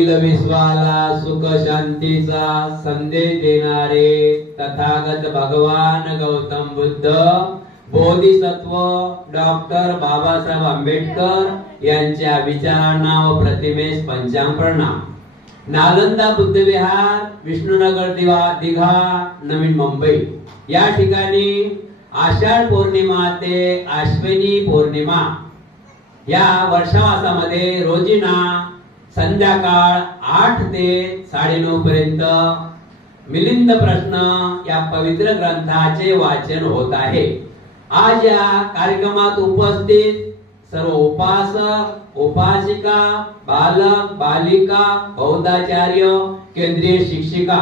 अखिल विश्वाला सुख शांतीचा संदेश देणारे तथागत भगवान गौतम बुद्ध बोधिसत्व डॉक्टर बाबासाहेब आंबेडकर यांच्या विचारांना व प्रतिमेस पंचांग प्रणाम। नालंदा बुद्ध विहार, विष्णुनगर दिघा, नवीन मुंबई या ठिकाणी आषाढ पौर्णिमा ते अश्विनी पौर्णिमा या वर्षावासामध्ये रोजीना संध्याकाळ 8 ते 9:30 पर्यंत मिलिंद प्रश्न या पवित्र ग्रंथाचे वाचन होत आहे। आज या कार्यक्रमात उपस्थित सर्व उपासक उपासिका बालक बालिका बौद्धाचार्य केंद्रीय शिक्षिका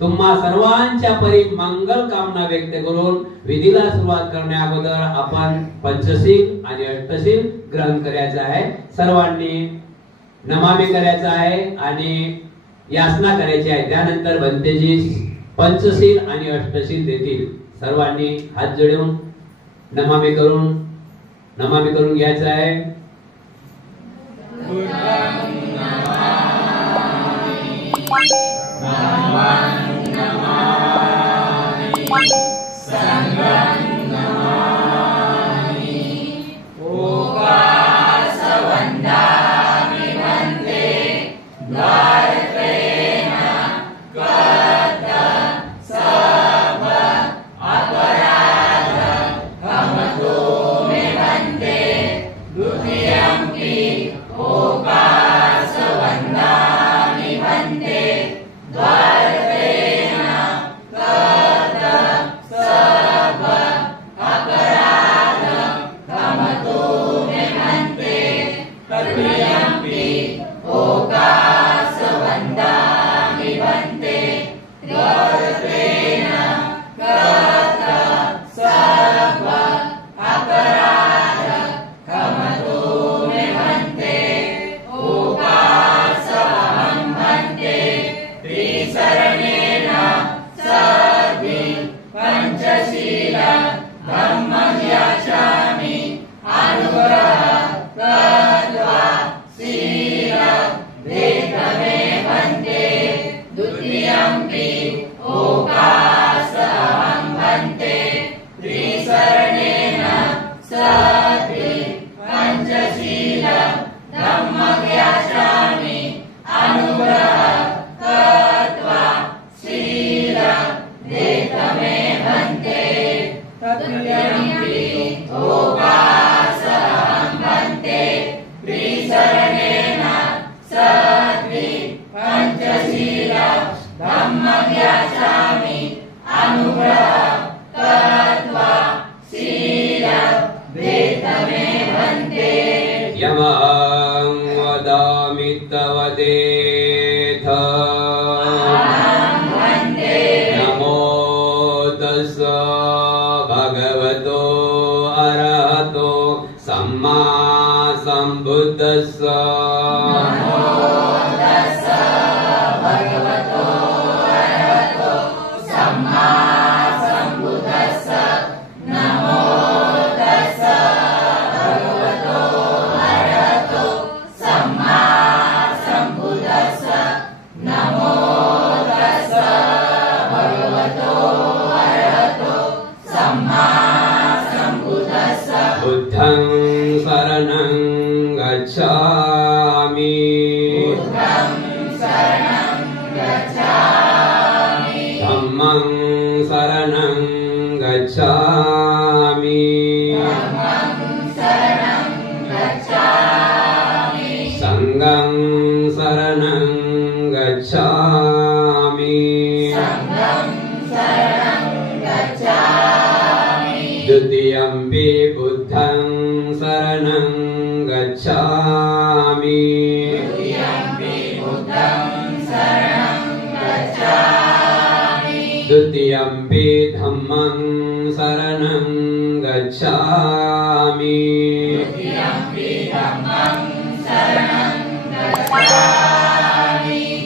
तुम्हा सर्वांच्या परी मंगल कामना व्यक्त करून विधीला सुरुवात करण्या अगोदर आपण पंचशील आणि अष्टशील ग्रहण करायचं आहे। सर्वांनी नमामि करायचं आहे आणि यासना करायची आहे। त्यानंतर बंतेजी पंचशील आणि अष्टशील देतील। सर्वांनी हात जोडून नमामि करून घ्यायचं आहे।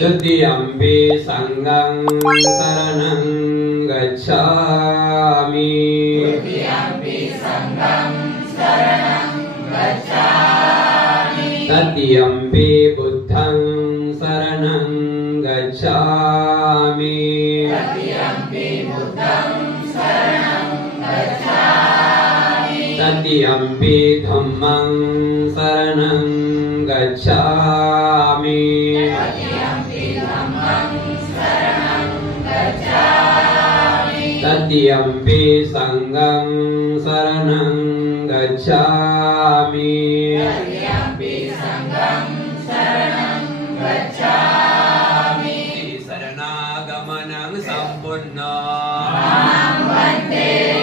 द्वितीयम्पि संघं शरणं गच्छामि तृतीयम्पि बुद्धं शरणं गच्छामि तत्यम्पि धम्मं शरणं गच्छामि तत्यम्पि संघं शरणं गच्छामि शरणागमनं सम्पूर्णं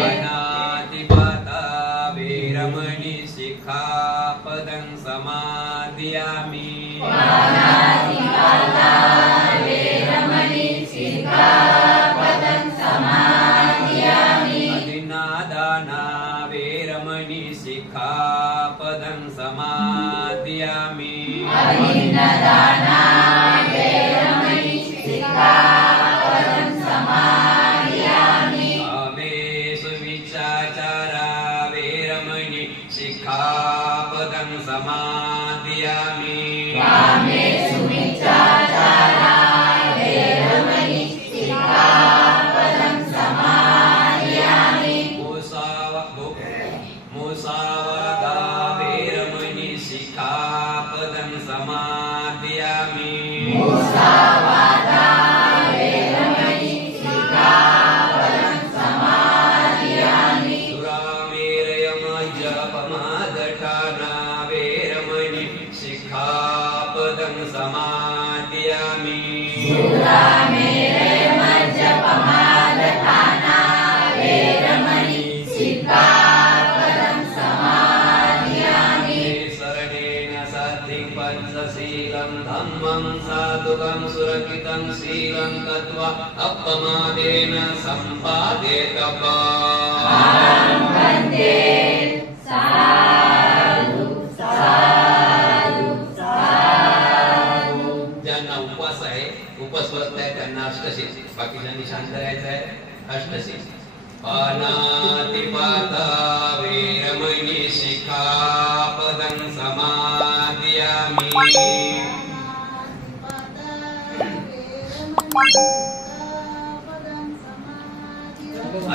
अनादिपाता वीरमणि शिखापदं समादयामि अधिनादाना वीरमणि शिखापदं समादयामि कामेषु विचाचारा वीरमणि शिखापदं समादयामि मुसावादा वीरमणि शिखापदं समादयामि सुरामेरयमज्जपमादठाना वीरमणि शिखापदं समादयामि शरणेन साधिं पंचशीलं धम्मं साधुकं सुरक्षितं शीलं तत्त्वा अपमादेन सम्पादेतव्यम् ज्यांना उपवास आहे उपवास व्रत आहे त्यांना अष्टशील बाकीच्यांनी शांत राहायचं आहे अष्टशील अनादिपाता वीरमणि शिखापदं समादयामि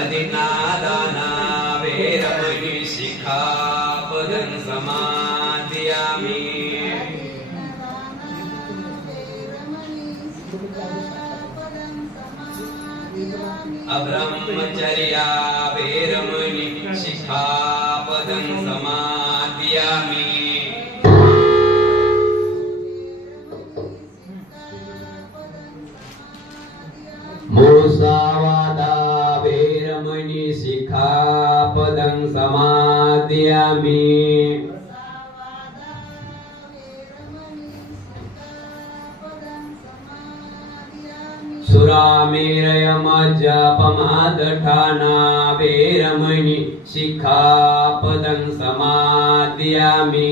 अधिनादाना वीरमणि शिखापदं समादयामि अब्रह्मचर्या वीरमणि शिखापदं समादयामि मुसावादा वीरमणि शिखापदं समादयामि सुरामेरयमज्जपमादठाना वीरमणि शिखापदं समादयामि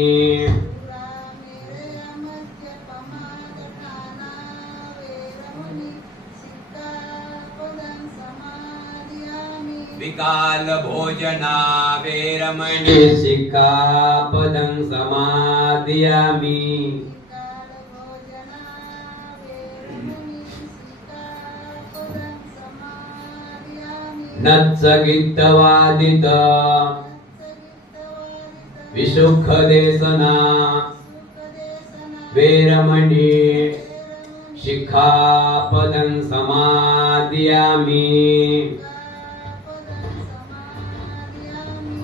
विकाल भोजना वीरमणि शिखापदं समादयामि नत्सगितवादित विसुखदेशना वीरमणि शिखापदं समादयामि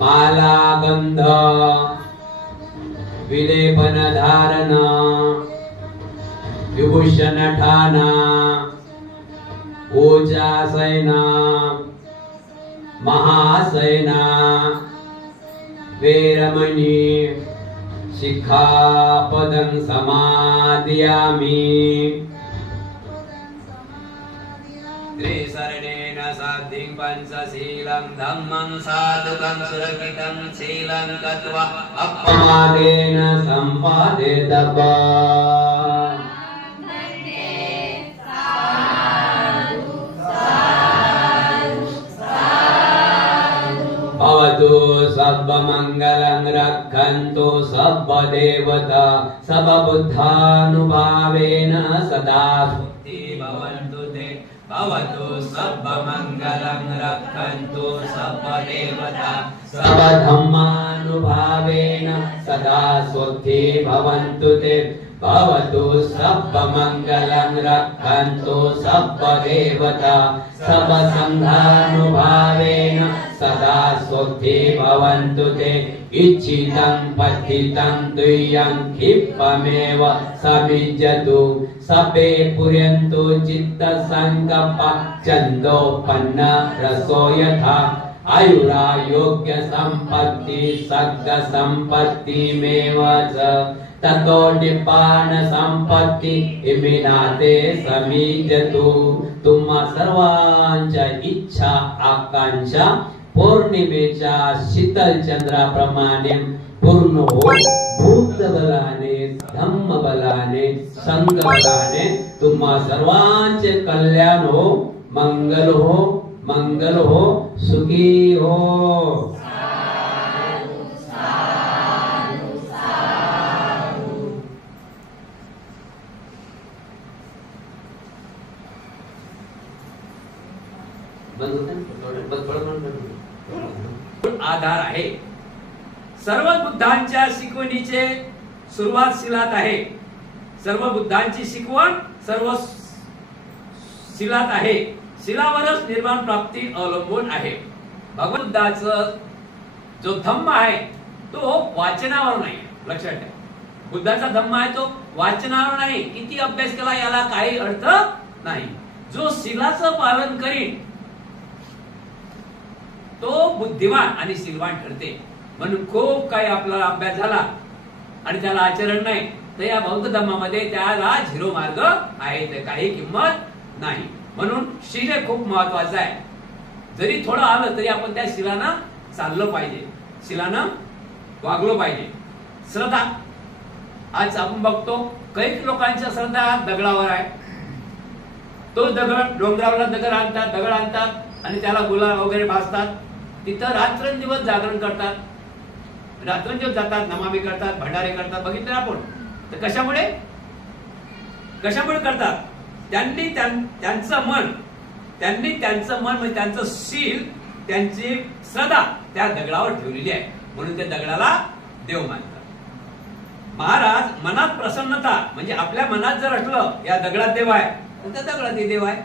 मालागंध विलेपन धारण विभूषण ठाना ओजासैना महासैना वीरमणि शिखापदं समादयामि त्रिशरणेन साधिं पंचशीलं धम्मं साधुकं सुरक्षितं शीलं तत्त्वा अपमादेन सम्पादेतव्यम् भवतु सब सर्वमङ्गलं रक्षन्तु सर्वदेवता सर्वबुद्धानुभावेन सदा सुखी भवन्तु ते भवतु सर्वमङ्गलं रक्षन्तु सर्वदेवता सर्वधर्मानुभावेन सदा सुखी भवन्तु ते भवतु सर्वमङ्गलं रक्षन्तु सर्वदेवता सर्वसङ्घानुभावेन सदा सुखी भवन्तु ते इच्छितं पठितं तुय्यं क्षिप्तमेव समिज्जतु सपे पुर्यन्तु चित्तसङ्कल्प छन्दोपन्न रसो यथा आयुरायोग्य संपत्ति सद्ग संपत्तिमेव च ततो निब्बाण संपत्ती इमिनाते समीजतु तुम्हा सर्वांच्या इच्छा आकांक्षा पौर्णिमेच्या शीतल चंद्राप्रमाणे पूर्ण हो भूत बलाने धम्म बलाने संघ बलाने तुम्हा सर्वांचे कल्याण हो मंगल हो सुखी हो आधार आहे सर्व बुद्धांच्या शिकवणीचे सुरुवात शिलात आहे सर्व बुद्धांची शिकवण सर्व शिलात आहे शिलावरच निर्वाण प्राप्ती अवलंबून आहे भगवद्गीताचा जो धम्म आहे तो वाचनावर नाही लक्षात ठेवा बुद्धाचा धम्म आहे तो वाचनावर नाही किती अभ्यास केला याला काही अर्थ नाही जो शिलाचं पालन करीन तो बुद्धिमान आणि शिलवान ठरते म्हणून खूप काही आपला अभ्यास झाला आणि त्याला आचरण नाही तर या बौद्ध धर्मामध्ये त्याला झिरो मार्ग आहे ते काही किंमत नाही म्हणून शिल खूप महत्वाचं आहे जरी थोडं आलं तरी आपण त्या शिलानं चाललो पाहिजे शिलानं वागलो पाहिजे श्रद्धा आज आपण बघतो काही लोकांच्या श्रद्धा दगडावर आहे तो दगड डोंगरावरला दगड आणतात आणि त्याला गुलाल वगैरे भासतात तिथं रात्रंदिवस जागरण करतात रात्रंदिवस जातात नमामी करतात भंडारे करतात बघितलं आपण तर कशामुळे करतात त्यांनी त्यांचं मन म्हणजे त्यांचं शील त्यांची श्रद्धा त्या दगडावर ठेवलेली आहे म्हणून त्या दगडाला देव मानतात महाराज मनात प्रसन्नता म्हणजे आपल्या मनात जर असलं या दगडात देव आहे तर त्या दगडात देव आहे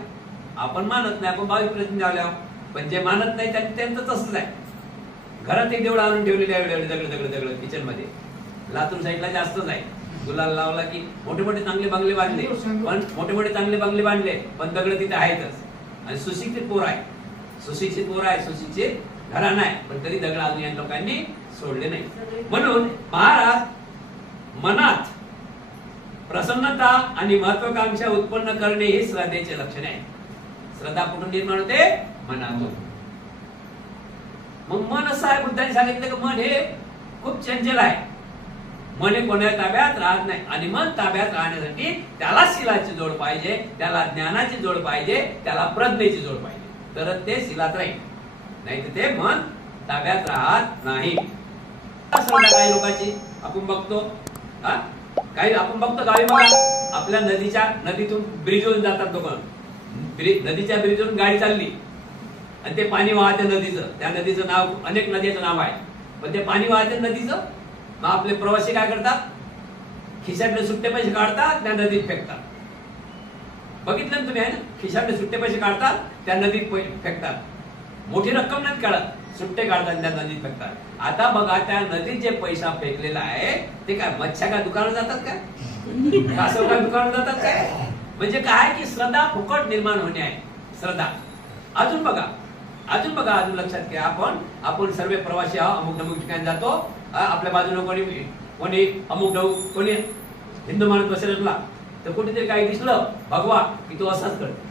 आपण मानत नाही आपण 22 प्रश्न लावल्यावर पण जे मानत नाही त्यांचं तसंच आहे घरात एक देवळ आणून ठेवलेले आहे दगड किचन मध्ये लातूर साईडला जास्तच आहे गुलाल लावला की मोठे चांगले बंगले बांधले पण दगड तिथे आहेतच आणि सुशिक्षित पोर आहे सुशिक्षित घराणं आहे पण तरी दगड अजून या लोकांनी सोडले नाही म्हणून महाराज मनात प्रसन्नता आणि महत्वाकांक्षा उत्पन्न करणे हे श्रद्धेचे लक्षण आहे श्रद्धा कुठून निर्माण होते मनातून मग मन असं आहे बुद्धांनी सांगितलं की मन हे खूप चंचल आहे मन हे कोणत्या ताब्यात राहत नाही आणि मन ताब्यात राहण्यासाठी त्याला शिलाची जोड पाहिजे त्याला ज्ञानाची जोड पाहिजे त्याला प्रज्ञेची जोड पाहिजे तर ते शिलात राहील नाही तर ते मन ताब्यात राहत नाही काही लोकांची आपण बघतो गावी बघा आपल्या नदीतून ब्रिजवरून जातात लोक नदीच्या ब्रिजवरून गाडी चालली आणि ते पाणी वाहते नदीचं त्या नदीचं नाव अनेक नद्याचं नाव आहे पण ते पाणी वाहते नदीचं मग आपले प्रवासी काय करतात खिशातले सुट्टे पैसे काढतात त्या नदीत फेकतात बघितलं ना तुम्ही आहे ना खिशातले सुट्टे पैसे काढतात त्या नदीत फेकतात मोठी रक्कम नाही काढत सुट्टे काढतात त्या नदीत फेकतात आता बघा त्या नदीत जे पैसा फेकलेला आहे ते काय मच्छ्या काय दुकानात जातात काय कासव काय दुकानात जातात काय म्हणजे काय की श्रद्धा फुकट निर्माण होणे आहे श्रद्धा अजून लक्षात घ्या आपण सर्व प्रवासी अमुक ठिकाणी जातो आपल्या बाजूने कोणी अमुक कोणी हिंदू माणूस बसलेला तर कुठेतरी काही दिसलं भगवा की तो असाच करतो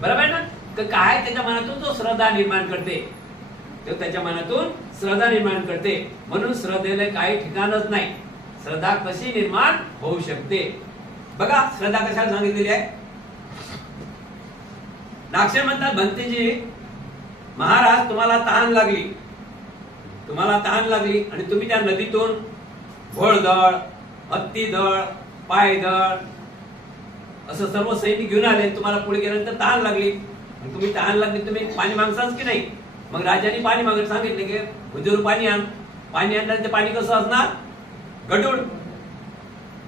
बरोबर आहे ना काय त्याच्या मनातून तो श्रद्धा निर्माण करते म्हणून श्रद्धेला काही ठिकाणच नाही श्रद्धा कशी निर्माण होऊ शकते बघा श्रद्धा कशाला सांगितलेली आहे नागशे म्हणतात भंतेजी महाराज तुम्हाला तहान लागली तुम्हाला तहान लागली आणि तुम्ही त्या नदीतून घोडदळ, हत्तीदळ, पायदळ असं सर्व सैनिक घेऊन आले. तुम्हाला पुढे गेल्यानंतर तहान लागली, तुम्ही तहान लागली, तुम्ही पाणी मागसाच की नाही? मग राजाने पाणी मागत सांगितले की हुजूर पाणी आण. पाणी आणलं ते पाणी कसं असणार? गढूळ.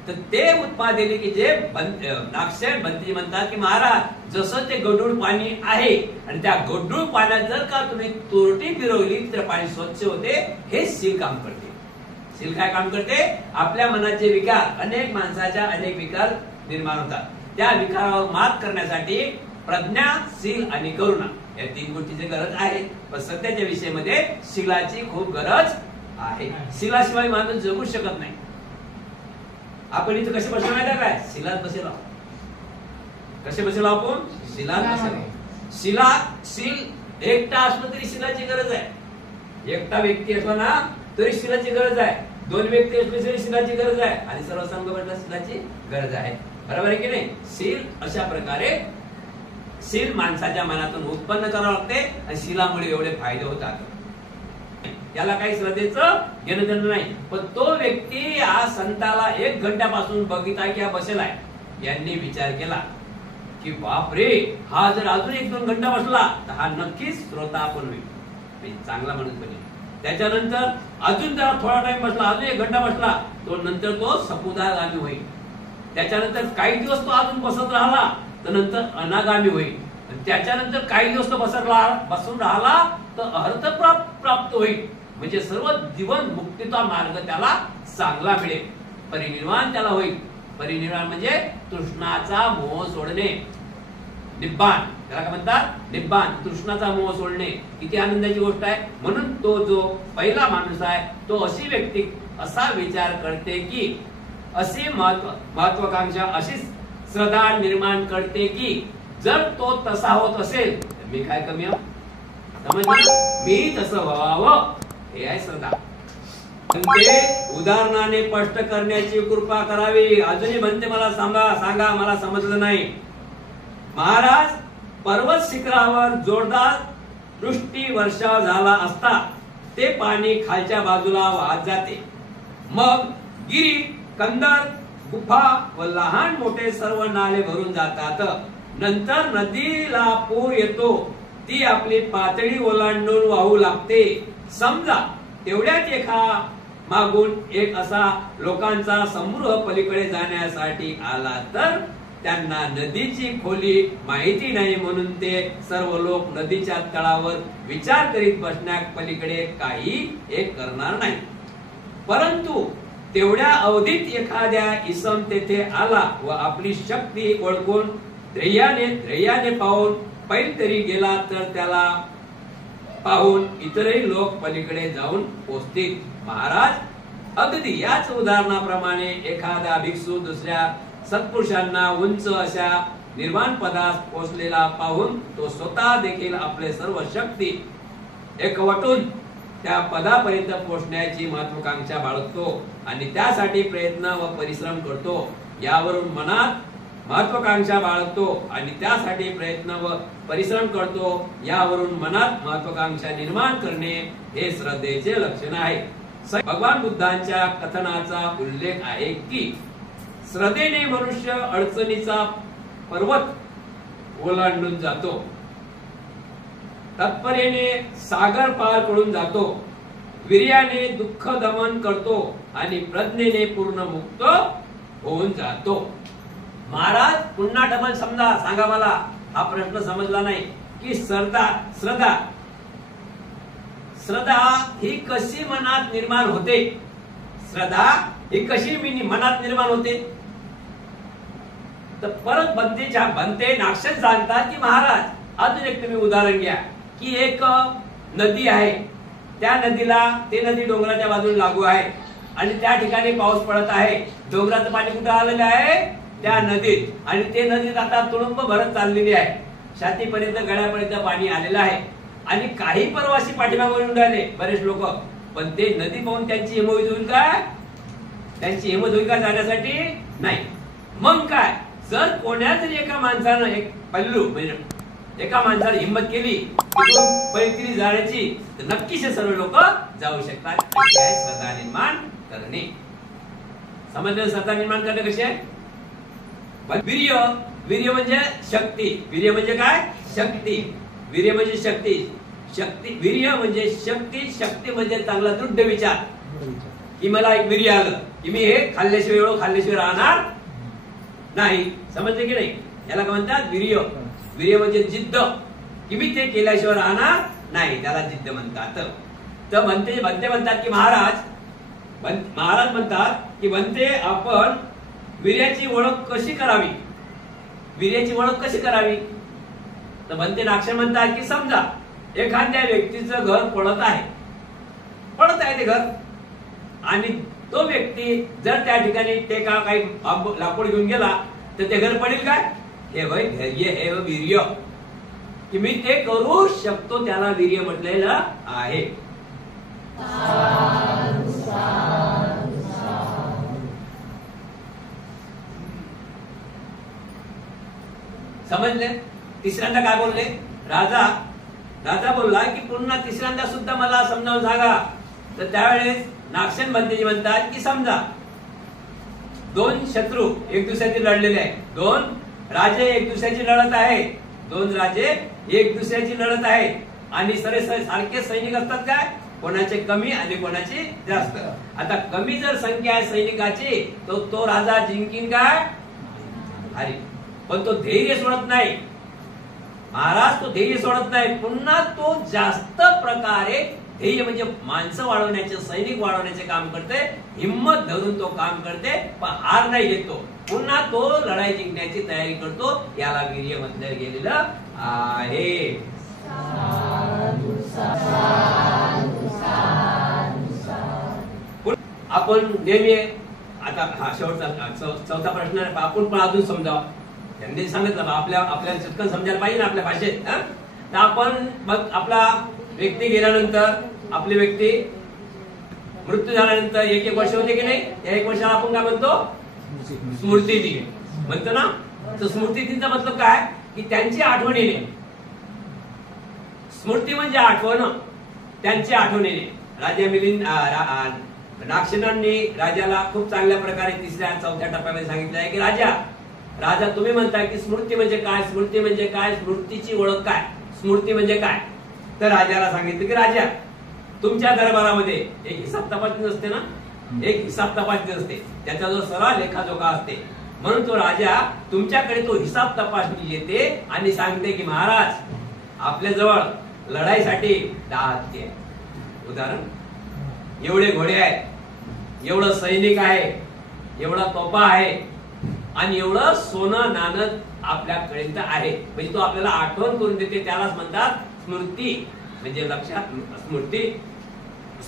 तर ते उत्पाद दिले की जे नागसेन बंती म्हणतात की महाराज जसं ते गढूळ पाणी आहे आणि त्या गढूळ पाण्यात जर का तुम्ही तुरटी फिरवली तर पाणी स्वच्छ होते. हे सील काम करते. सील काय काम करते? आपल्या मनाचे विकार, अनेक माणसाच्या अनेक विकार निर्माण होतात. त्या विकारावर मात करण्यासाठी प्रज्ञा, सील आणि करुणा या 3 गोष्टीची गरज आहे. पण सध्याच्या विषयामध्ये शिलाची खूप गरज आहे. शिलाशिवाय माणूस जगू शकत नाही. आपण इथं कसे बसलो माहिती काय? शिलात बसेल. कसे बसेल आपण? शिलात बसेल. शिला, सील एकटा असलो तरी शिलाची गरज आहे. एकटा व्यक्ती असला ना तरी शिलाची गरज आहे. 2 व्यक्ती असले तरी शिलाची गरज आहे आणि सर्व संघ म्हटलं शिलाची गरज आहे. बरोबर आहे की नाही? सील अशा प्रकारे सील माणसाच्या मनातून उत्पन्न करावं लागते आणि शिलामुळे एवढे फायदे होतात. याला काही श्रद्धेचं घेणं देणं नाही. पण तो व्यक्ती या संताला 1 घंट्यापासून बघितला की हा बसेला आहे. यांनी विचार केला की बापरे, हा जर अजून 1-2 घंटा बसला तर हा नक्कीच श्रोता पण होईल, चांगला माणूस बनेल. त्याच्यानंतर अजून जरा थोडा टाइम बसला, अजून 1 घंटा बसला, तो नंतर तो सपुदागामी होईल. त्याच्यानंतर काही दिवस तो अजून बसत राहिला तर नंतर अनागामी होईल. त्याच्यानंतर काही दिवस तो बसून राहिला तर अर्थ प्राप्त होईल. म्हणजे सर्व जीवन मुक्तीचा मार्ग त्याला चांगला मिळेल. परिनिर्वाण त्याला होईल. परिनिर्वाण म्हणजे तृष्णाचा मोह सोडणे, निब्बाण. त्याला काय म्हणतात? निब्बाण. तृष्णाचा मोह सोडणे किती आनंदाची गोष्ट आहे. म्हणून तो जो पहिला माणूस आहे तो अशी व्यक्ती असा विचार करते की अशी महत्वाकांक्षा, अशी श्रद्धा निर्माण करते की जर तो तसा होत असेल तर मी काय कमी आहे? समजलं? मी तसं व्हावं हे आहे श्रद्धा. ते उदाहरणाने स्पष्ट करण्याची कृपा करावी. अजूनही म्हणते मला सांगा मला समजलं नाही. महाराज, पर्वत शिखरावर जोरदार वृष्टी वर्षाव झाला असता ते पाणी खालच्या बाजूला वाहत जाते. मग गिरी, कंदर, गुफा व लहान मोठे सर्व नाले भरून जातात. नंतर नदीला पूर येतो. ती आपली पातळी ओलांडून वाहू लागते. समजा तेवढ्यात एका मागून एक असा लोकांचा समूह पलीकडे जाण्यासाठी आला तर त्यांना नदीची खोली माहिती नाही म्हणून ते सर्व लोक नदीच्या तळावर विचार करीत बसण्या पलीकडे काही एक करणार नाही. परंतु तेवढ्या अवधीत एखाद्या इसम तेथे आला व आपली शक्ती ओळखून ध्येयाने पाहून पैल तरी गेला तर त्याला पाहून इतरही लोक पलीकडे जाऊन पोचतील. महाराज, अगदी याच उदाहरणाप्रमाणे एखादा भिक्षू दुसऱ्या सत्पुरुषांना उंच अशा निर्वाण पदास पोचलेला पाहून तो स्वतः देखील आपले सर्व शक्ती एकवटून त्या पदापर्यंत पोहोचण्याची महत्वाकांक्षा बाळगतो आणि त्यासाठी प्रयत्न व परिश्रम करतो. यावरून मनात महत्वाकांक्षा बाळगतो आणि त्यासाठी प्रयत्न व परिश्रम करतो. यावरून मनात महत्वाकांक्षा निर्माण करणे हे श्रद्धेचे लक्षण आहे. भगवान बुद्धांच्या कथनाचा उल्लेख आहे की श्रद्धेने मनुष्य अडचणीचा पर्वत ओलांडून जातो, तत्परेने सागर पार करून जातो, वीर्याने दुःख दमन करतो आणि प्रज्ञेने पूर्ण मुक्त होऊन जातो. महाराज, पुन्हा डबल सांगा मला, हा प्रश्न समजला नाही की श्रद्धा ही कशी मनात निर्माण होते? श्रद्धा ही कशी मनात निर्माण होते? तर परत बनते नाक्षस सांगतात की महाराज, अजून एक तुम्ही उदाहरण घ्या की एक नदी आहे. त्या नदीला ते नदी डोंगराच्या बाजूला लागू आहे आणि त्या ठिकाणी पाऊस पडत आहे. डोंगराचं पाणी कुठं आलेलं आहे? त्या नदीत. आणि ते नदीत आता तुडुंब भरत चाललेली आहे. छातीपर्यंत गळ्यापर्यंत पाणी आलेलं आहे आणि काही प्रवासी पाठीमागून उडाले बरेच लोक. पण ते नदी पाहून त्यांची हिमत होईल का? त्यांची हिमत होईल का जाण्यासाठी? नाही. मग काय, जर कोण्या जरी एका माणसानं एक पल्लू म्हणजे एका माणसाने हिंमत केली तिथून पैतरी जाण्याची तर नक्कीच हे सर्व लोक जाऊ शकतात. अशी आहे श्रद्धा निर्माण करणे. समजलं श्रद्धा निर्माण करणे कशी आहे? वीर्य, वीर्य म्हणजे शक्ती. वीर्य म्हणजे काय? शक्ती. वीर्य म्हणजे शक्ती. शक्ती, वीर्य म्हणजे शक्ती. शक्ती म्हणजे चांगला दृढ विचार की मला एक वीर्य आलं की मी हे खाल्ल्याशिवाय एवढं खाल्ल्याशिवाय राहणार नाही. समजले की नाही? याला काय म्हणतात? वीर्य. वीर्य म्हणजे जिद्द की मी ते केल्याशिवाय राहणार नाही, त्याला जिद्द म्हणतात. तर म्हणते म्हणतात की महाराज म्हणतात की म्हणते आपण वीर्याची ओळख कशी करावी? वीर्याची ओळख कशी करावी? तर म्हणते नागशेन म्हणतात की समजा एखाद्या व्यक्तीचं घर पडत आहे ते घर, आणि तो व्यक्ती जर त्या ठिकाणी ते काही लाकूड घेऊन गेला तर ते घर पडेल काय? हे वय धैर्य, हे वीर्य की मी ते करू शकतो, त्याला वीर्य म्हटलेलं आहे. समजले? तिसऱ्यांदा काय बोलले? राजा बोलला की पुन्हा तिसऱ्यांदा सुद्धा मला समजावून सांगा. तर त्यावेळेस नागसेन भंतेजी म्हणतात की समजा दोन शत्रू एक दुसऱ्याची लढलेले आहे, दोन राजे एक दुसऱ्याची लढत आहे, दोन राजे एक दुसऱ्याची लढत आहे, आणि सारखे सैनिक असतात काय? कोणाचे कमी आणि कोणाचे जास्त. आता कमी जर संख्या आहे सैनिकाची तो तो राजा जिंकीन काय? हरी. पण तो धैर्य सोडत नाही महाराज, तो धैर्य सोडत नाही. पुन्हा तो जास्त प्रकारे ध्येय म्हणजे माणसं वाढवण्याचे, सैनिक वाढवण्याचे काम करते, हिम्मत धरून तो काम करते, पण हार नाही घेतो. पुन्हा तो लढाई जिंकण्याची तयारी करतो. याला वीर्य म्हटलं गेलेलं आहे. आपण नेहमी आता हा शेवटचा चौथा प्रश्न आपण पण अजून समजावं. त्यांनी सांगितलं आपल्याला चटकन समजायला पाहिजे ना आपल्या भाषेत. तर आपण मग आपला व्यक्ती गेल्यानंतर, आपली व्यक्ती मृत्यू झाल्यानंतर एक वर्ष होते की नाही, त्या 1 वर्षाला आपण काय म्हणतो? स्मृतिदिन म्हणतो ना. तर स्मृतिदिनचा मतलब काय? की त्यांची आठवणीने. स्मृती म्हणजे आठवण, त्यांची आठवणीने. राजा मिलिंद नागसेनांनी राजाला खूप चांगल्या प्रकारे 3ऱ्या 4थ्या टप्प्यामध्ये सांगितलं आहे की राजा तुम्ही म्हणताय की स्मृती म्हणजे काय? स्मृती म्हणजे काय? स्मृतीची ओळख काय? स्मृती म्हणजे काय? तर राजाला सांगितलं की राजा तुमच्या दरबारामध्ये एक हिसाब तपासणी असते ना, एक हिसाब तपासणी असते, त्याचा जो सरळ लेखाजोखा असते. म्हणून तो राजा तुमच्याकडे तो हिसाब तपासणी येते आणि सांगते की महाराज आपल्या जवळ लढाईसाठी 10 हत्ती आहे. उदाहरण, एवढे घोडे आहेत, एवढं सैनिक आहे, एवढा तोफा आहे, आणि एवढं सोनं नाणं आपल्यापर्यंत आहे. म्हणजे तो आपल्याला आठवण करून देते. त्यालाच म्हणतात स्मृती. म्हणजे लक्षात,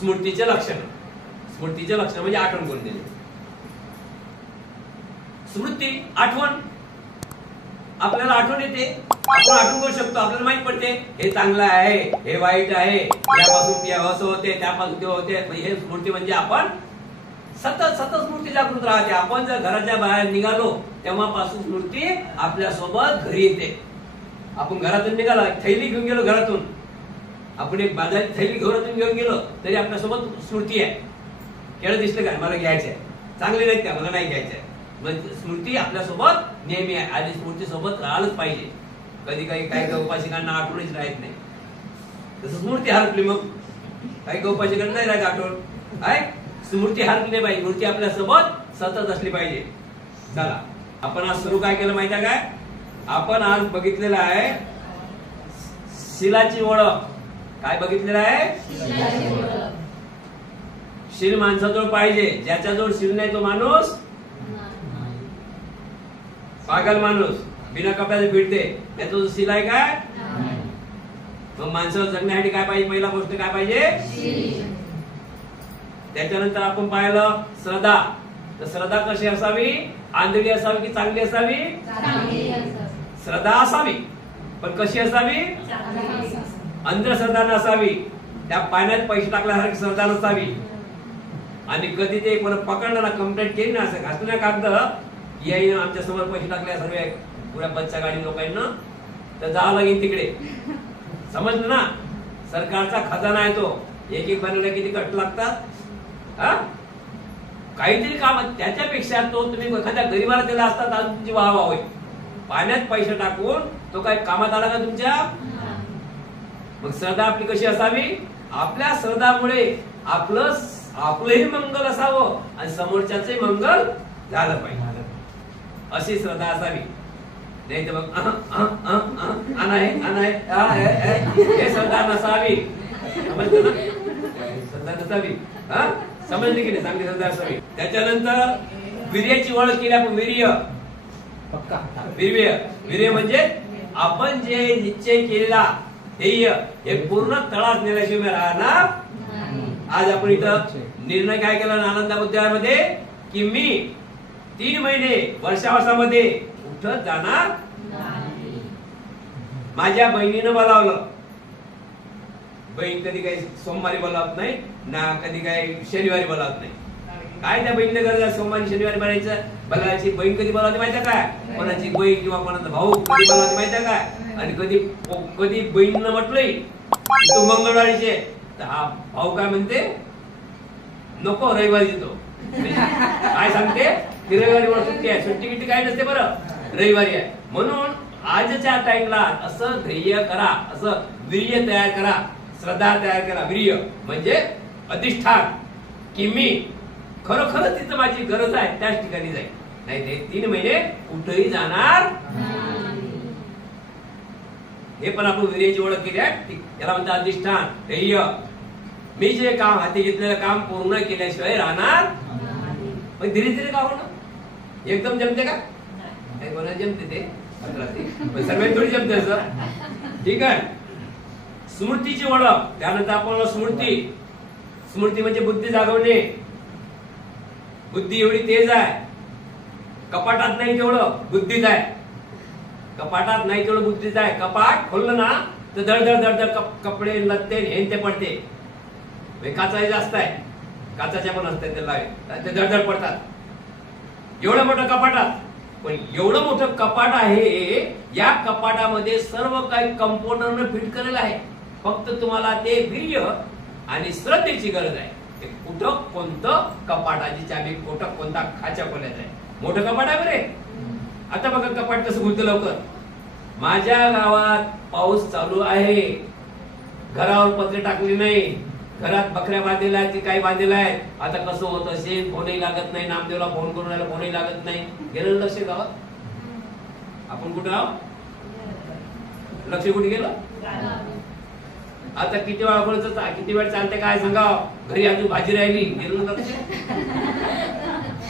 स्मृतीचे लक्षण. स्मृतीचे लक्षण म्हणजे आठवण करून देणे. स्मृती आठवण, आपल्याला आठवण येते, आपण आठवण करू शकतो, आपल्याला माहित पडते हे चांगलं आहे, हे वाईट आहे, यापासून ते असं होते, त्यापासून ते होते. हे स्मृती म्हणजे आपण सतत स्मृती जागृत राहते. आपण जर घराच्या बाहेर निघालो तेव्हापासून स्मृती आपल्या सोबत घरी येते. आपण घरातून निघाला, थैली घेऊन गेलो घरातून, आपण एक बाजारात थैली घरातून घेऊन गेलो तरी आपल्यासोबत स्मृती आहे. केळं दिसलं काय? मला घ्यायचंय. चांगले नाहीत का? मला नाही घ्यायचंय. म्हणजे स्मृती आपल्यासोबत नेहमी आहे आणि स्मृती सोबत राहिलंच पाहिजे. कधी काही उपासिकांना आठवणच राहत नाही, तसं स्मृती हरपली, मग काही उपासिकांना नाही राहत आठवण. काय स्मृती हरपली नाही पाहिजे, स्मृती आपल्या सोबत सतत असली पाहिजे. चला आपण आज सुरू काय केलं माहिती आहे काय? आपण आज बघितलेलं आहे शिलाची ओळख. काय बघितलेलं आहे? शील माणसाजवळ पाहिजे. ज्याच्याजवळ शील नाही तो माणूस पागल माणूस, बिना कपड्याचे फिरते. त्याचा जो शील आहे काय? मग माणसाला जगण्यासाठी काय पाहिजे? पहिला गोष्ट काय पाहिजे? त्याच्यानंतर आपण पाहिलं श्रद्धा. तर श्रद्धा कशी असावी? आंधळी असावी की चांगली असावी? श्रद्धा असावी, पण कशी असावी? अंधश्रद्धा नसावी. त्या पाण्यात पैसे टाकल्यासारखी श्रद्धा नसावी. आणि कधी ते कोणा पकडलं ना, कंप्लेंट केली ना, असं घासलं ना कागद यायनं आमच्या समोर पैसे टाकल्या सर्व पुऱ्या बच्चा गाडी लोकांना, तर जावं लागेल तिकडे. समजलं ना? सरकारचा खजाना आहे तो, एक एक बनायला किती कट लागतात. हा, काहीतरी काम त्याच्यापेक्षा तो तुम्ही एखाद्या गरीबाला दिला असता तर तुमची वाहवा होईल. पाण्यात पैसे टाकून तो काही कामात आला का तुमच्या? मग श्रद्धा आपली कशी असावी? आपल्या श्रद्धामुळे आपलंही मंगल असावं आणि समोरच्याचंही मंगल झालं पाहिजे, अशी श्रद्धा असावी. नाही तर मग हे श्रद्धा नसावी. समजलं ना? श्रद्धा नसावी. हा, समजले की नाही? चांगली श्रद्धा असावी. त्याच्यानंतर वीर्याची ओळख केली आपण. वीर्य म्हणजे आपण जे निश्चय केलेला ध्येय हे पूर्ण तळात नेल्याशिवाय राहणार. आज आपण इथं निर्णय काय केला नालंदा विद्यालयामध्ये की मी 3 महिने वर्षामध्ये उठत जाणार. माझ्या बहिणीनं बोलावलं. बहीण कधी काही सोमवारी बोलावत नाही ना, कधी काही शनिवारी बोलावत नाही. काय त्या बहिणीला गरज आहे सोमवारी शनिवारी बोलायची? बहीण कधी बोलावते माहिती काय? कोणाची बहीण किंवा कोणाचा भाऊ कधी बोलावते माहिती काय? आणि कधी बहीणनं म्हटलंय तू मंगळवारीचे, तर हा भाऊ काय म्हणते? नको, रविवारी येतो. काय सांगते? की रविवारी सुट्टी आहे. सुट्टी किती काय नसते बरं, रविवारी आहे. म्हणून आजच्या टाइमला असं ध्येय करा, असं वीर्य तयार करा, श्रद्धा तयार करा. वीर्य म्हणजे अधिष्ठान की मी खरोखर तिथं माझी गरज आहे त्याच ठिकाणी जाईल. नाही ते 3 महिने कुठेही जाणार. हे पण आपण वीर्याची ओळख केली आहे. याला म्हणतात अधिष्ठान, ध्येय. मी जे काम हाती घेतलेलं काम पूर्ण केल्याशिवाय राहणार. पण धीरे धीरे का होणं? एकदम जमते का? नाही, कोणाला जमते ते, सर्वांनी थोडी जमते असं. ठीक आहे. स्मृतीची ओळख. त्यानंतर आपण स्मृती म्हणजे बुद्धी जागवणे. बुद्धी एवढी तेज आहे, कपाटात नाही तेवढं बुद्धीत आहे. कपाटात नाही तेवढं बुद्धीत आहे. कपाट खोललं ना तर धडधड धडधड कपडे लत्ते हे ते पडते. काचाही जास्त आहे, काचाच्या पण असतात त्याला, ते धडधड पडतात. एवढं मोठं कपाटात, पण एवढं मोठं कपाट आहे, या कपाटामध्ये सर्व काही कंपाऊंडरने फिट केलेलं आहे. फक्त तुम्हाला ते वीर्य आणि श्रद्धेची गरज आहे. कुठं कोणतं कपाटाची चाबी, कुठं कोणता खाच्या खोल्यात आहे. मोठं कपाट आहे बरे. आता बघा कपाट कसं खुलतं लवकर. माझ्या गावात पाऊस चालू आहे, घरावर पत्रे टाकली नाही, घरात बकऱ्या बांधलेल्या आहेत की काही बांधलेल्या आहेत. आता कसं होत असेल, फोनही लागत नाही, नामदेवला फोन करून राहिला, फोनही लागत नाही. गेलं लक्ष गावात? आपण कुठं आहोत? लक्ष कुठे गेलं? आता किती वेळा बोलत, किती वेळ चालते काय सांगा? घरी अजून भाजी राहिली, गेलं लक्ष?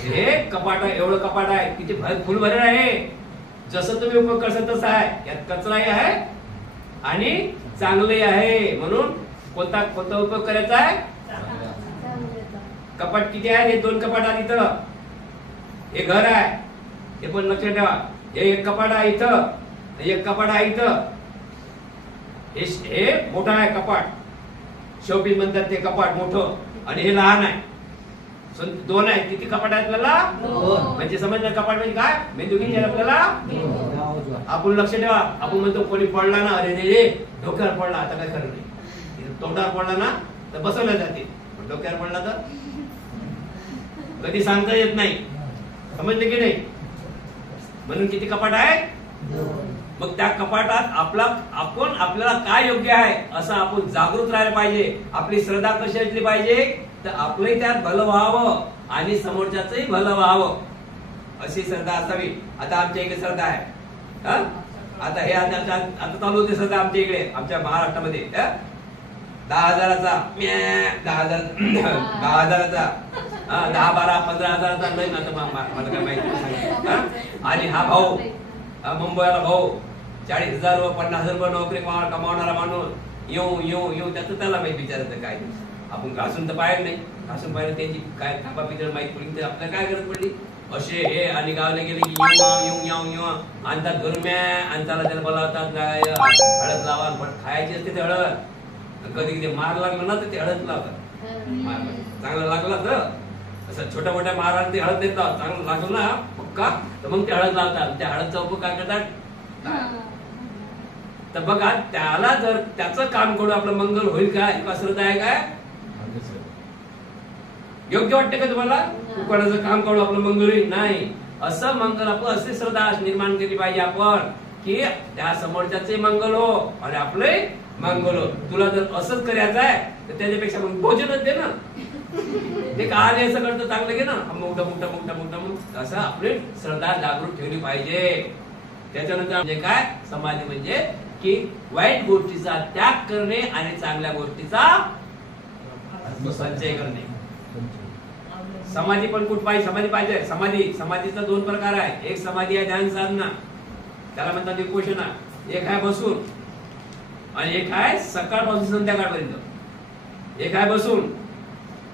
हे कपाट एवढं कपाट आहे, किती फुल भरेल आहे. जसं तुम्ही उपयोग करसाल तसं आहे. यात कचराही आहे आणि चांगलंही आहे. म्हणून कोणता उपयोग करायचा आहे? कपाट किती आहे? हे 2 कपाट आहेत इथं. हे घर आहे, हे पण लक्षात ठेवा. हे एक कपाट आहे इथं, एक कपाट आहे इथं. हे मोठं आहे कपाट, शोपीस म्हणतात ते कपाट मोठं, आणि हे लहान आहे. 2 आहे. किती कपाट आहे आपल्याला? 2. म्हणजे समजलं कपाट म्हणजे काय? मेंदू किती आहे आपल्याला? 2. आपण लक्ष ठेवा. आपण म्हणतो कोणी पडला ना, अरे रे डोक्यावर पडला, आता काय खरं नाही. तोंडावर पडला ना तर बसवल्या जाते, पण डोक्यावर पडला तर कधी सांगता येत नाही. समजले की नाही? म्हणून किती कपाट आहे? 2. मग त्या कपाटात आपल्याला काय योग्य आहे असं आपण जागृत राहायला पाहिजे. आपली श्रद्धा कशी असली पाहिजे? तर आपलंही त्यात भलं व्हावं आणि समोरच्याचंही भलं व्हावं, अशी श्रद्धा असावी. आता आमच्या इकडे श्रद्धा आहे. आता हे आता चालू होते श्रद्धा आमच्या इकडे, आमच्या महाराष्ट्रामध्ये 10,000चा 10,000चा 10, 12, 15,000चा नाही. आता मला काय माहिती. आणि हा भाऊ मुंबईला भाऊ 40,000 व 50,000 नोकरी कमावणारा माणूस येऊ त्याचं त्याला माहिती विचारायचं काय. आपण घासून तर पाहिलं नाही, घासून पाहिलं त्यांची काय खापा पितळ माहिती पडली तर आपल्याला काय गरज पडली. असे हे आणि गावले गेले की येऊ आणतात गरम्या आणताना त्याला बोलावतात, हळद लावा. खायची असते ते हळद. कधी कधी मार लागला ना तर ते हळद लावतात. चांगलं लागलं तर असं छोट्या मोठ्या माराला ते हळद देतात. चांगलं लागलं ना पक्का तर मग ते हळद लावतात. त्या हळदचा उपयोग काय करतात? तर बघा त्याला जर त्याचं काम करून आपलं मंगल होईल का इतका श्रद्धा आहे काय? योग्य वाटते का तुम्हाला? कोणाचं काम करून आपलं मंगल होईल? नाही. असं मंगल आपण असे श्रद्धा निर्माण केली पाहिजे आपण की त्या समोरच्याचे मंगल हो आणि आपले मंगल हो. तुला जर असंच करायचं आहे तर त्याच्यापेक्षा मग भोजनच दे ना. ते काय असं करतं चांगलं घे ना, मोठं मोठं मोठं मोठं मोठं असं आपली श्रद्धा जागृत ठेवली पाहिजे. त्याच्यानंतर म्हणजे काय? समाधी म्हणजे की वाईट गोष्टीचा त्याग करणे आणि चांगल्या गोष्टीचा संचय करणे. समाधी पण कुठ पाहिजे? समाधी पाहिजे. समाधीचा दोन प्रकार आहे. एक समाधी आहे ध्यान साधना, त्याला म्हणतात विपश्यना. एक आहे बसून आणि एक आहे सकाळपासून संध्याकाळपर्यंत. एक आहे बसून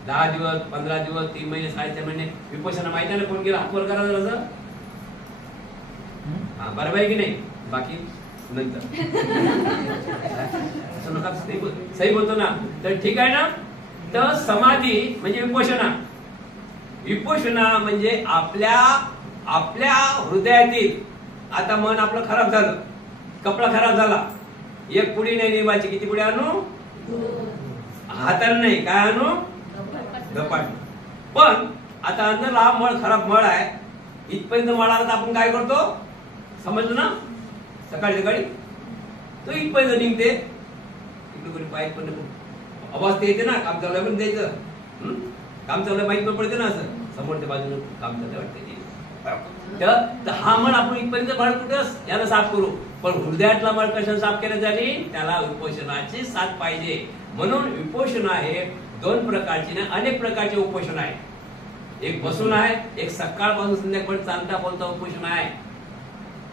10 दिवस 15 दिवस 3 महिने 6 महिने विपश्यना. माहिती आहे ना कोण गेला? हातवर करा जरा. हा बरोबर आहे की नाही? बाकी नंतर सही बोलतो ना. तर ठीक आहे ना. तर समाधी म्हणजे विपश्यना. विपश्यना म्हणजे आपल्या हृदयातील आता मन आपलं खराब झालं, कपडा खराब झाला, एक पुडी नाही निभायची. किती पुढे आणू? हाताने नाही. काय आणू? धपाट. पण आता अंदर हा मळ खराब मळ आहे, इथपर्यंत मळ आला तर आपण काय करतो? समजलं ना? सकाळी तो इथपर्यंत निघते. इकडे कोणी पाईप पण आवाज ते येते ना. काम चालू पण द्यायचं. काम चालू माहित पण पडते ना. असं समोरच्या बाजूने काम चालू वाटते. तर हा मळ आपण इथपर्यंत मळ कुठं याला साफ करू. पण हृदयातला मळ कशा साफ केल्यासाठी? त्याला विपश्यनाची साथ पाहिजे. म्हणून विपश्यना हे दोन प्रकारची नाही, अनेक प्रकारचे उपोषण आहे. एक बसून आहे, एक सकाळपासून संध्याकाळपर्यंत चालता बोलता उपोषण आहे.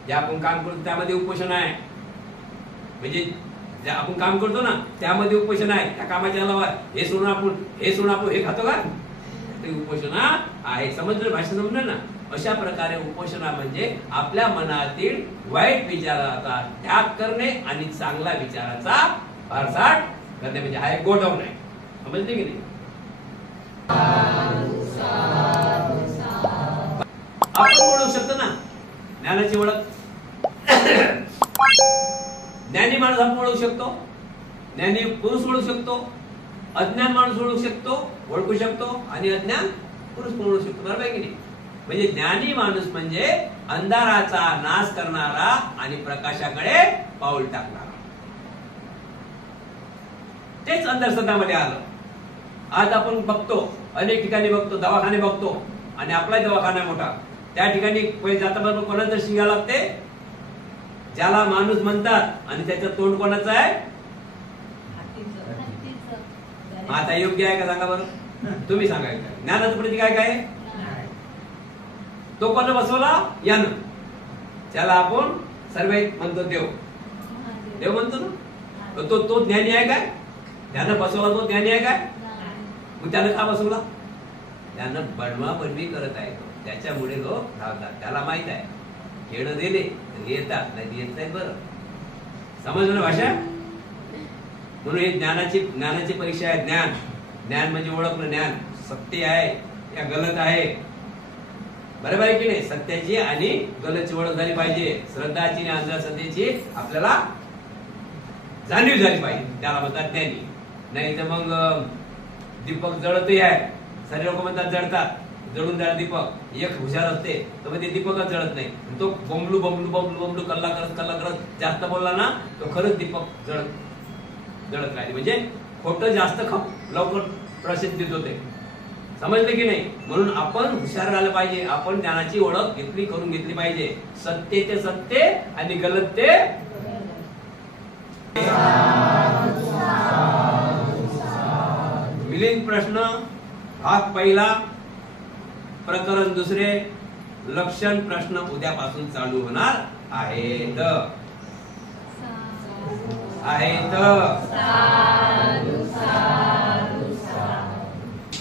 जे आपण काम करतो त्यामध्ये उपोषण आहे. म्हणजे जे आपण काम करतो ना त्यामध्ये उपोषण आहे. त्या कामाच्या अलावा हे सोडून आपण हे खातो का? ते उपोषण आहे. समजलं? भाषा समजलं ना? अशा प्रकारे उपोषणा म्हणजे आपल्या मनातील वाईट विचाराचा त्याग करणे आणि चांगल्या विचाराचा भरसाट करणे. म्हणजे हा एक गोडाऊन आहे. समजले की नाही? आपण ओळखू शकतो ना ज्ञानाची ओळख. ज्ञानी माणूस आपण ओळखू शकतो, ज्ञानी पुरुष ओळखू शकतो, अज्ञान माणूस ओळखू शकतो आणि अज्ञान पुरुष पण ओळखू शकतो. बरोबर आहे की नाही? म्हणजे ज्ञानी माणूस म्हणजे अंधाराचा नाश करणारा आणि प्रकाशाकडे पाऊल टाकणारा. तेच अंधश्रद्धामध्ये आलं. आज आपण बघतो, अनेक ठिकाणी बघतो, दवाखाने बघतो आणि आपलाही दवाखाना मोठा. त्या ठिकाणी पहिले जाता बरोबर कोणाचं शिंगा लागते? ज्याला माणूस म्हणतात आणि त्याचं तोंड कोणाचं आहे? आता योग्य आहे का सांगा बरं? तुम्ही सांगायचं. ज्ञानाचं प्रतीक काय काय? तो कोण बसवला? यानं. त्याला आपण सर्व म्हणतो देव. देव म्हणतो ना. तो ज्ञानी आहे काय? त्यानं बसवला तो ज्ञानी आहे काय? मग त्यानं का बसवला? त्यानं बनवाबनवी करत आहे. त्याच्यामुळे लोक धावतात. त्याला माहित आहे खेळ दिले तर येतात, नाही येत नाही. बरं समजलं ना भाषा? म्हणून हे ज्ञानाची परीक्षा आहे. ज्ञान म्हणजे ओळखणं. ज्ञान सत्य आहे या गलत आहे. बरोबर आहे की नाही? सत्याची आणि गलतची ओळख झाली पाहिजे. श्रद्धाची आणि अंधश्रद्धेची आपल्याला जाणीव झाली पाहिजे. त्याला म्हणतात ज्ञानी. नाही तर मग दीपक जळतही आहे. सर्व लोक म्हणतात जळतात, जळून जाणार दीपक. एक हुशार असते तर मग ते दीपकच जळत नाही. तो बोंबलू बोंबलू बोंबलू बोंबलू कल्ला करत जास्त बोलला ना तो खरंच दीपक जळत राहिले. म्हणजे खोटं जास्त लवकर प्रसिद्धीत होते. समजले की नाही? म्हणून आपण हुशार राहिलं पाहिजे. आपण ज्ञानाची ओळख करून घेतली पाहिजे. सत्य ते सत्य आणि गलत ते. मिलिंद प्रश्न भाग पहिला, प्रकरण दुसरे, लक्षण प्रश्न उद्यापासून चालू होणार आहेत.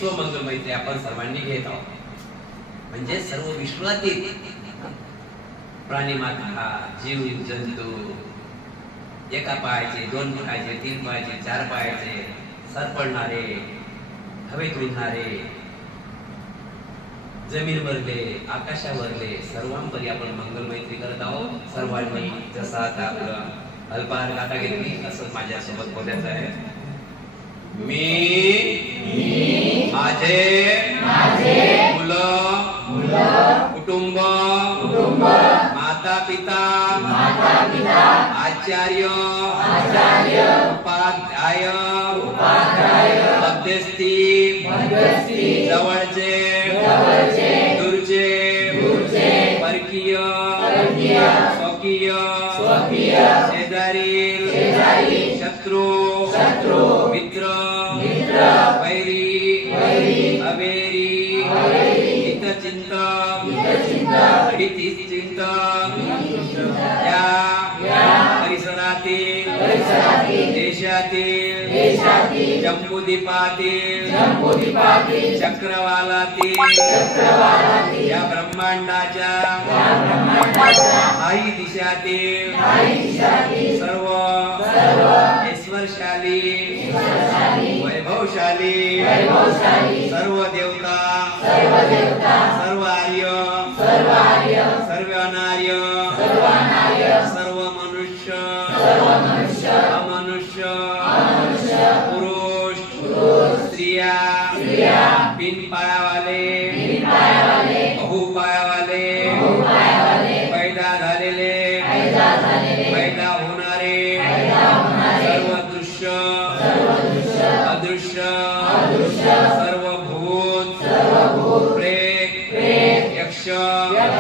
मंगल मैत्री आपण सर्वांनी घेत आहोत. म्हणजे सर्व विश्वातील प्राणी माता, जीव जंतू, एका पायाचे, 2 पायाचे, 3 पायाचे, 4 पायाचे, सरपडणारे, हवेत उडणारे, जमीनवरले, आकाशावरले सर्वांपरी आपण मंगल मैत्री करत आहोत. सर्वांनी जसा आपलं अल्पहार गाथा घेतली असं माझ्यासोबत बोलायचं आहे. मी माझे मुलं कुटुंब माता पिता आचार्य उपाध्याय मध्यस्थी जवळचे दूरचे परकीय स्वकीय शेजारी शत्रू मित्र वैरी अवेरी हितचिंतक हितचिंतक या परिसरातील देशातील जम्बूद्वीपातील चक्रवालातील या ब्रह्मांडाच्या काही दिशातील सर्व ऐश्वर्यशाली वैभवशाली सर्व देवता सर्व आर्य सर्व अनार्य सर्व मनुष्य अमनुष्य पुरुष स्त्रिया बिनपायावाले बहुपायावाले पैदा झालेले पैदा होणारे सर्व दृश्य अदृश्य सर्व भूत प्रेत यक्ष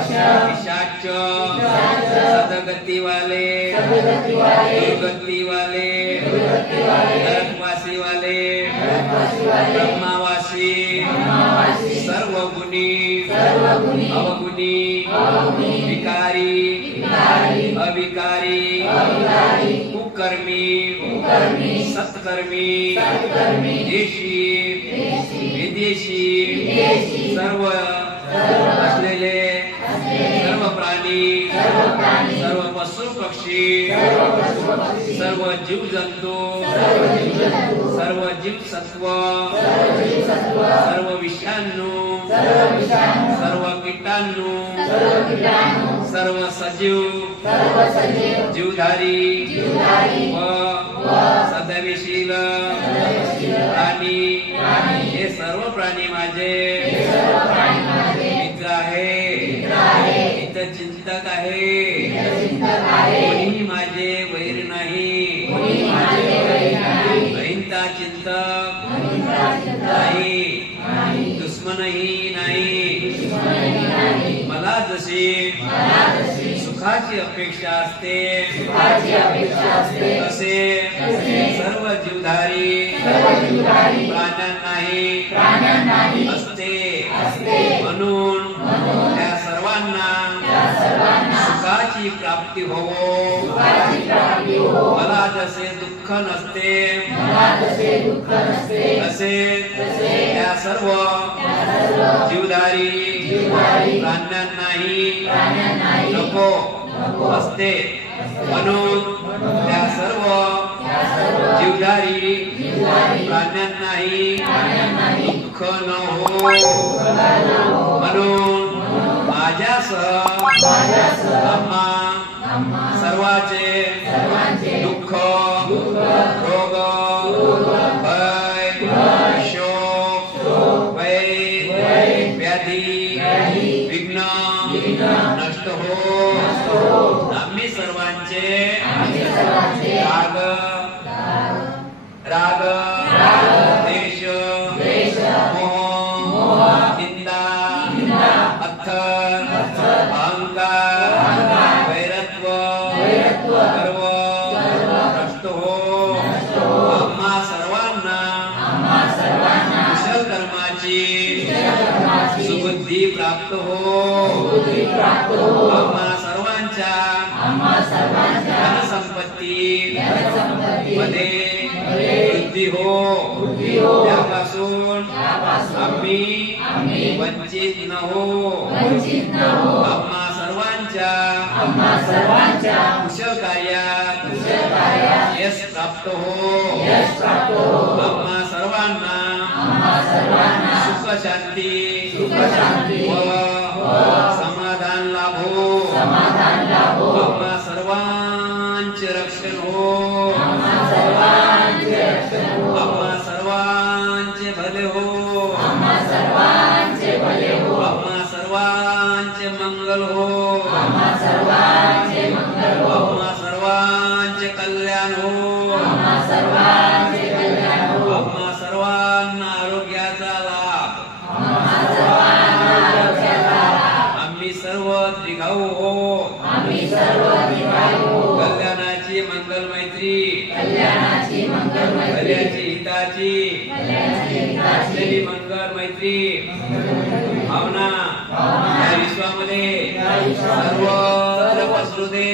पिशाच सदगती वाले दुर्गती वाले नरकवासी वाले ब्रह्मावासी सर्व गुणी अवगुणी विकारी अविकारी कुकर्मी सत्कर्मी देशी विदेशी सर्व असलेले सर्व प्राणी सर्व पशु पक्षी सर्व जीव जंतू सर्व जीवसत्व सर्व विषाणू सर्व कीटाणू सर्व सजीव जीवधारी व सदविशील प्राणी हे सर्व प्राणी माझे मित्र आहे हितचिंतक आहे कोणीही माझे वैर नाही अहिंसा चिंतक नाही दुश्मनही नाही मला जशी सुखाची अपेक्षा असते तसे सर्व जीवधारी प्राण्यांनाही असते म्हणून त्या सर्वांना सुखाची प्राप्ती होवो मला जसे दुःख नसते तसे त्या सर्व जीवधारी प्राण्यांनाही नको असते म्हणून त्या सर्व जीवधारी प्राण्यांनाही दुःख न हो म्हणून माझ्यासह आम्हा सर्वांचे दुःख रोग भय शोक वैर व्याधी विघ्न नष्ट हो आम्ही सर्वांचे राग देश मोह चिंता अथर अहंकार वैरत्व गर्व नष्ट हो आम्हा सर्वांना कुशल कर्माची सुबुद्धी प्राप्त हो आम्हा सर्वांच्या धनसंपत्ती मध्ये वृद्धी हो त्यापासून आम्ही वंचित न हो आम्हा सर्वांच्या कुशल कार्यात यश प्राप्त हो आम्हा सर्वांना सुख शांती व समाधान लाभो आम्हा सर्वांच्या सर्वांचे रक्षण हो, आम्हा सर्वांचे रक्षण हो, आम्हा सर्वांचे भले हो, आम्हा सर्वांचे भले हो, आम्हा सर्वांचे मंगल हो, आम्हा सर्वांचे मंगल हो, आम्हा सर्वांचे कल्याण हो, आम्हा सर्वांचे कल्याण हो, आम्हा सर्वांना आरोग्याचा लाभ, आम्हा सर्वांना आरोग्याचा लाभ, आम्ही सर्व दीर्घायू हो, आम्ही सर्व दीर्घायू हो, कल्याणाची मंगल मैत्री, कल्याणाची मंगल मैत्री, भल्याची हिताची कल्याणाची हिताची असलेली मंगल मैत्री भावना या विश्वामध्ये सर्वत्र पसरू दे.